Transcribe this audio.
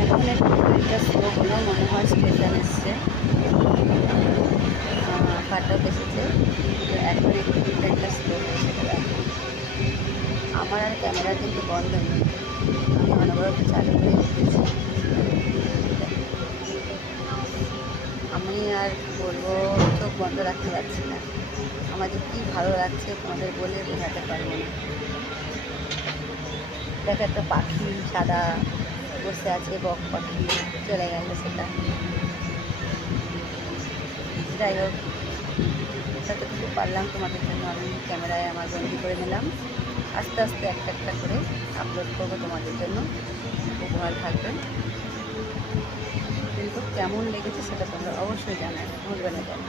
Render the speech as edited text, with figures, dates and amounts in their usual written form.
এখন একটু ট্রেনটা স্লো হলো, মনে হয় স্টেশন এসছে, ফাটক এসেছে, কিন্তু এখন একটু ট্রেনটা স্লো হয়েছে। আমার আর ক্যামেরা কিন্তু বন্ধ নেই, আমি অনবরত চালু করে রেখেছি। আমি আর বলবো, চোখ বন্ধ রাখতে পারছি না। আমার যে কী ভালো লাগছে তোমাদের বলে বোঝাতে পারবো না। দেখো একটা পাখি সাদা বসে আছে, বক পাখি, চলে গেল সেটা। যাই হোক, যতটুকু পারলাম তোমাদের জন্য আমি ক্যামেরায় আমার বন্দি করে নিলাম। আস্তে আস্তে একটা একটা করে আপলোড করবো তোমাদের জন্য, উপহার থাকবে। কিন্তু কেমন লেগেছে সেটা তোমরা অবশ্যই জানাবে, ভুলবে না যেন।